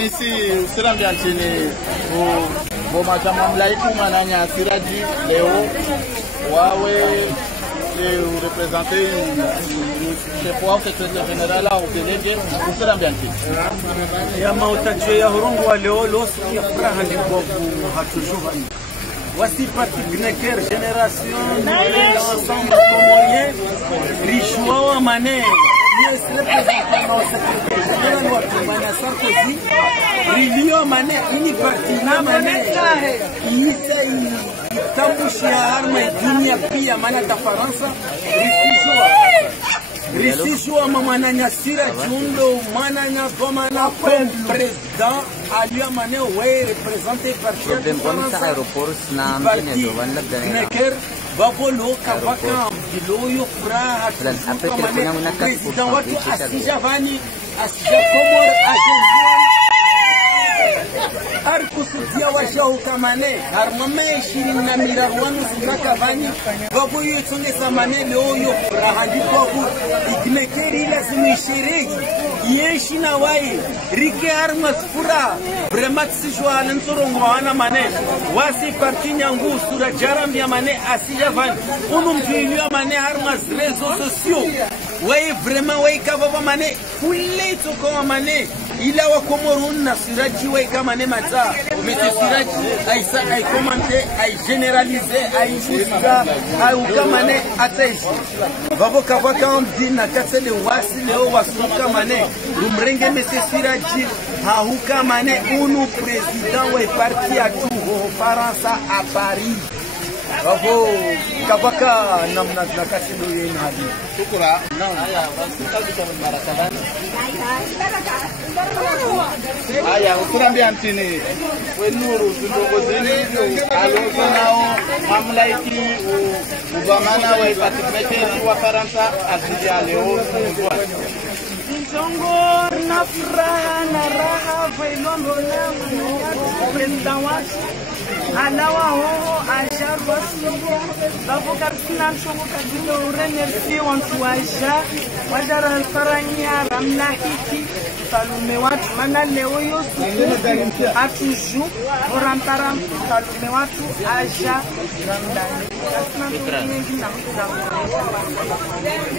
Ici, c'est bien tenu pour Madame Laïkou Manania Siraji, Léo, Huawei, et vous représentez le chef au secrétaire général là, au délégué, c'est bien tenu. Ya mautaje ya horongo wa leo losi ya furaha ndipo hatushuhani. Voici parti Gneker génération de l'ensemble comorien Richoua wa Mané. Yes, représentant au secrétaire général wa Tumana Sarkozy. Rivio Mané ini parti na Mané. Ita itambushia arma dunia pia maana ta Faransa. Risishwa mwana Nyasira Jundo mwana Nyagoma na président Alia Mané ouais représenté par Gneker Babolo Kabaka Biloyo Fra président watu asijavani asijakomor Arkusudia washau kamane harmame 20 mirarwanu sikakavani babu yotsonge samane leo yo rahandi babu Gneker lazima ishiriki yeshina wai rike arma fura vraiment sijwa nsorongo wana mane wasi parti nyangu sura jarambi mane asijavani unumpilia mane arma réseaux sociaux wai vraiment wai kava mane kulle toko mane ila wa Komorun na Siraji wai kama ne mata Monsieur Siraji aisa ay commenter ay généraliser ay jusqu'à ay kama ne atej babo kava kama dina kasele wasi leo wasuka mane lumrenge Monsieur Siraji ha kama ne unu président wa parti à tout Faransa à Paris babo kabaka namna nakaselo yenu hadi tukura non aya wasuka kwa marathon aya ukurambia ntini wenuru zindogozeni alozonao mamlaiki ubamana wa participate wa Faransa azija leo Zongo na furaha na raha vailondo langu president watu alawa ho ajar wasu babo kartina shongo kadilo remercier wantu aja wajara farania ramlahiki salume watu mana leo yosu atuju orantara salume watu aja ramlahiki kartina shongo